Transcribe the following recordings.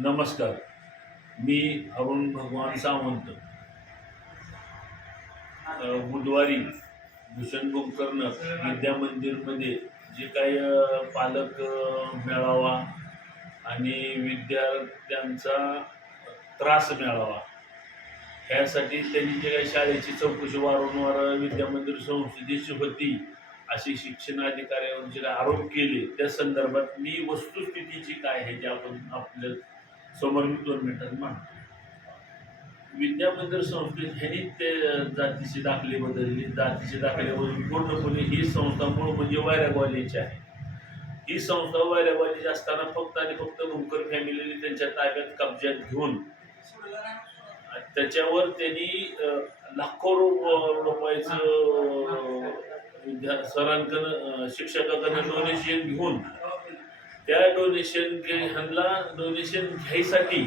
नमस्कार. मी अरुण भगवान सावंत. बुधवारी भूषण कुलकर्णी विद्या मंदिरमध्ये जे काही पालक मेळावा आणि विद्यार्थ्यांचा त्रास मेळावा ह्यासाठी त्यांनी जे काही शाळेची चौकशी वारंवार विद्या मंदिर संस्थेची होती अशी शिक्षण अधिकाऱ्यावर जे आरोप केले त्या संदर्भात मी वस्तुस्थितीची काय आहे जे आपण आपल्या समोर मी 2 मिनिटात मांडतो. विद्या मंदिर संस्थेत ह्यांनी ते जातीचे दाखले बदलले. जातीचे दाखले बदलून पूर्णपणे ही संस्था मूळ म्हणजे वैरागवालीची आहे. ही संस्था वैरागवालीची असताना फक्त आणि फक्त भुंकर फॅमिलीने त्यांच्या ताब्यात कब्जात घेऊन त्याच्यावर त्यांनी लाखो रुपयाचं सरांकडं शिक्षकाकडनं डोनेशन घेऊन त्या डोनेशन घ्यायसाठी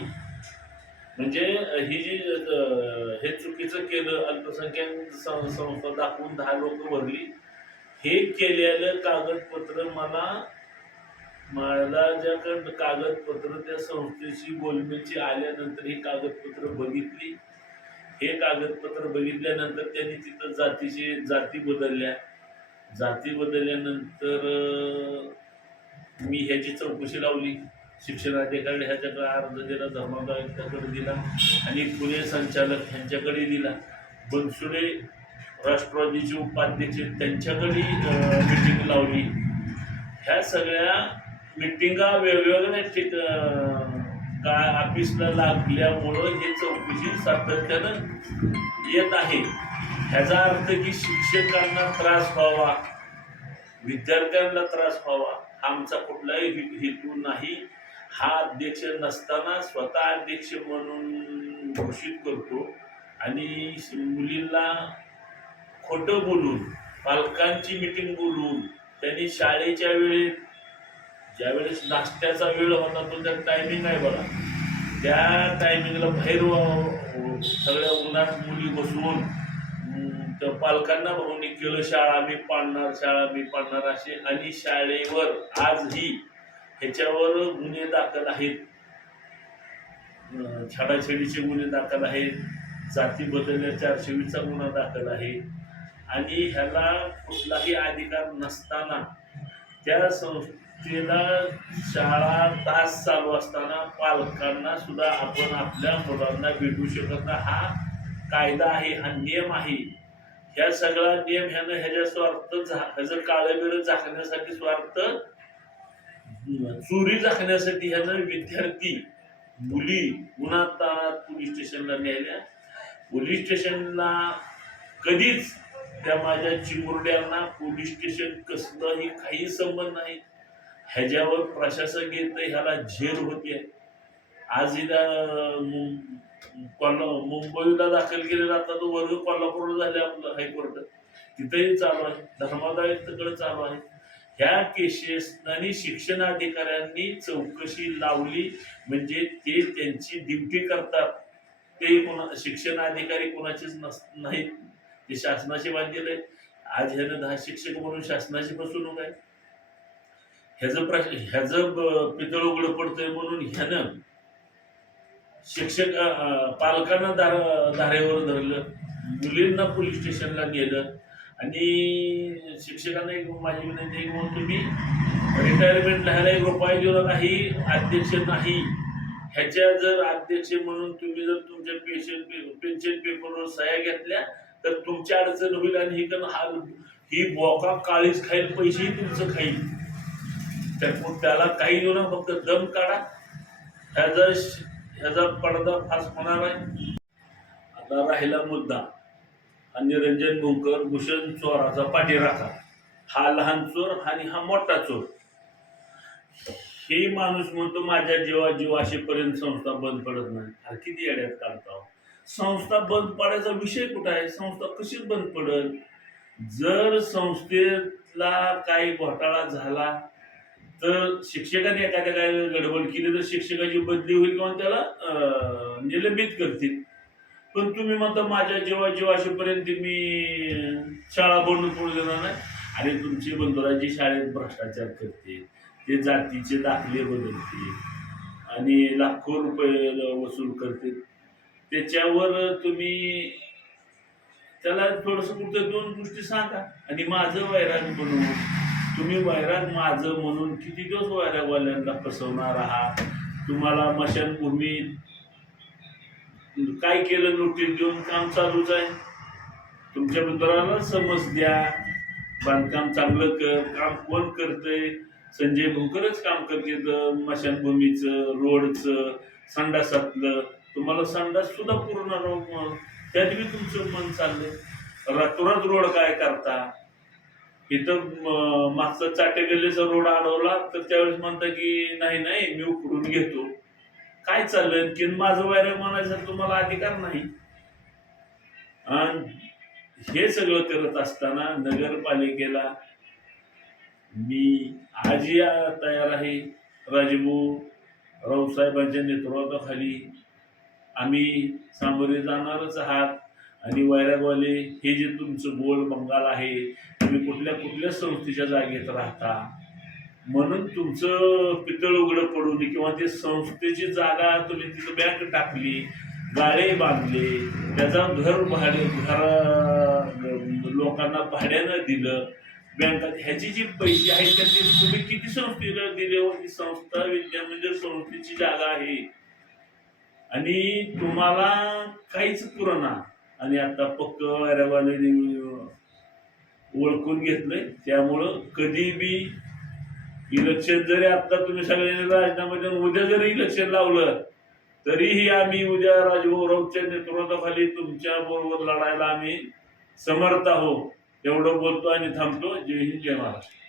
म्हणजे ही जी हे चुकीचं केलं अल्पसंख्याक संस्था दाखवून 10 लोक भरली. हे केलेलं कागदपत्र मला ज्याकडं कागदपत्र त्या संस्थेची बोलण्याची आल्यानंतर ही कागदपत्र बघितली. हे कागदपत्र बघितल्यानंतर त्यांनी तिथं जाती बदलल्यानंतर मी ह्याची चौकशी लावली. शिक्षण अधिकारी ह्याच्याकडे अर्ज दिला, धर्मादाय आयुक्ताकडे दिला आणि पुणे संचालक ह्यांच्याकडे दिला. बनसुडे राष्ट्रवादीचे उपाध्यक्ष त्यांच्याकडे मीटिंग लावली. ह्या सगळ्या मिटिंगा वेगवेगळ्या काय ऑफिसला लागल्यामुळं ही चौकशी सातत्यानं येत आहे. ह्याचा अर्थ की शिक्षकांना त्रास व्हावा, विद्यार्थ्यांना त्रास व्हावा आमचा कुठलाही हेतू नाही. हा अध्यक्ष नसताना स्वतः अध्यक्ष म्हणून घोषित करतो आणि मुलींना खोटं बोलून पालकांची मीटिंग बोलून त्यांनी शाळेच्या वेळेत ज्यावेळेस नाश्त्याचा वेळ होता तो त्या टायमिंग आहे बघा, त्या टायमिंगला बाहेर सगळ्या उन्हात मुली बसवून त्या पालकांना भावनी केलं शाळा मी पाडणार असे. आणि शाळेवर आजही ह्याच्यावर गुन्हे दाखल आहेत, छेडाछेडीचे गुन्हे दाखल आहेत, जाती बदलल्या 420 चा गुन्हा दाखल आहे. आणि ह्याला कुठलाही अधिकार नसताना त्या संस्थेला शाळा तास चालू असताना पालकांना सुद्धा आपण आपल्या मुलांना भेटू शकत नाही. हा कायदा आहे, हा नियम आहे. ह्या सगळा नियम ह्याच्या स्वार्थ ह्याचं काळेबिरं झाकण्यासाठी स्वार्थ चोरी झाकण्यासाठी ह्यानं विद्यार्थी मुली उन्हातानात पोलीस स्टेशनला नेल्या. पोलीस स्टेशनला कधीच त्या माझ्या चिमुरड्यांना पोलीस स्टेशन कसलंही काही संबंध नाही. ह्याच्यावर प्रशासक येतं, ह्याला झेल होते. आज हिला मुंबईला दाखल केले जातात, तो वर्ग कोल्हापूरला झाले आपलं हायकोर्ट, तिथेही चालू आहे, धर्मादायुक्तकडे चालू आहे. ह्या केसेस आणि शिक्षण अधिकाऱ्यांनी चौकशी लावली म्हणजे ते त्यांची ड्युटी करतात. ते शिक्षण अधिकारी कोणाचेच नाहीत, ते शासनाचे बांधलेले आहेत. आज ह्यानं 10 शिक्षक म्हणून शासनाची फसवणूक आहे. ह्याचं पितळ उघडं पडतंय म्हणून ह्यानं शिक्षक पालकांना धारेवर धरलं, मुलींना पोलीस स्टेशनला नेलं. आणि शिक्षकांना एक माझी विनंती आहे की मग तुम्ही रिटायरमेंट लिहायला 1 रुपया दिला नाही, अध्यक्ष नाही. ह्याच्या जर अध्यक्ष म्हणून तुम्ही जर तुमच्या पेन्शन पेपरवर सह्या घेतल्या तर तुमची अडचण होईल आणि ही बोका काळीच खाईल, पैसेही तुमचं खाईल. त्याला काही देऊ ना, फक्त दम काढा. ह्याचा पडदा फास होणार आहे. आता राहिला मुद्दा निरंजन भुंकर भूषण चोराचा पाठीराखा. हा लहान चोर आणि हा मोठा चोर. हे माणूस म्हणतो माझ्या जीवाशीपर्यंत संस्था बंद पडत नाही. अरे किती येड्यात काढतो. संस्था बंद पडायचा विषय कुठं आहे? संस्था कशी बंद पडेल? जर संस्थेला काही घोटाळा झाला तर शिक्षकाने एखाद्या काय गडबड केली तर शिक्षकाची बदली होईल किंवा त्याला निलंबित करतील. पण तुम्ही म्हणता माझ्या जीवाशीपर्यंत मी शाळा बंद पडू देणार नाही. आणि तुमची बंधुराजी शाळेत भ्रष्टाचार करते, ते जातीचे दाखले बदलते आणि लाखो रुपये वसूल करते. त्याच्यावर तुम्ही त्याला थोडंसं कुठं दोन गोष्टी सांगा आणि माझं वैराग म्हणून तुम्ही वैराग माझं म्हणून किती दिवस वैरागवाल्यांना फसवणार आहात. तुम्हाला मशानभूमीत काय केलं नोटीस देऊन काम चालूच आहे. तुमच्या मित्राला समज द्या, बांधकाम चांगलं कर. काम कोण करतंय? संजय भोकरच काम करते. मशानभूमीचं, रोडचं, संडासातलं. तुम्हाला संडास सुद्धा पूर्ण त्यात बी तुमचं मन चाललंय. रातोरात रोड काय करता? इथं मागचा चाटे गल्लीचा रोड अडवला तर त्यावेळेस म्हणता की नाही नाही मी उकडून घेतो. काय चाललंय की माझं वैराग म्हणायचा तुम्हाला अधिकार नाही. आणि हे सगळं करत असताना नगरपालिकेला मी आजही तयार आहे. राजभाऊ रावसाहेबांच्या नेतृत्वाखाली आम्ही सामोरे जाणारच आहात. आणि वैरागवाले हे जे तुमचं बोल बंगाल आहे, तुम्ही कुठल्या कुठल्या संस्थेच्या जागेत राहता म्हणून तुमचं पितळ उघडं पडू नये, किंवा ते संस्थेची जागा तुम्ही तिथं बँक टाकली, गाळे बांधले, त्याचा लोकांना भाड्यानं दिलं बँकात, ह्याची जी पैसे आहेत त्याचे तुम्ही किती संस्थेला दिले हो? ही संस्था विद्यामंदिर संस्थेची जागा आहे आणि तुम्हाला काहीच पुरवणार. आणि आता पक्क वैरागवाले ओळखून घेतलंय. त्यामुळं कधी बी इलेक्शन जरी आता तुम्ही सगळ्यांनी राजीनामा देऊन उद्या जरी इलेक्शन लावलं तरीही आम्ही उद्या राजभाऊ राऊतच्या नेतृत्वाखाली तुमच्या बरोबर लढायला आम्ही समर्थ आहोत. एवढं बोलतो आणि थांबतो. जय हिंद, जय महाराष्ट्र.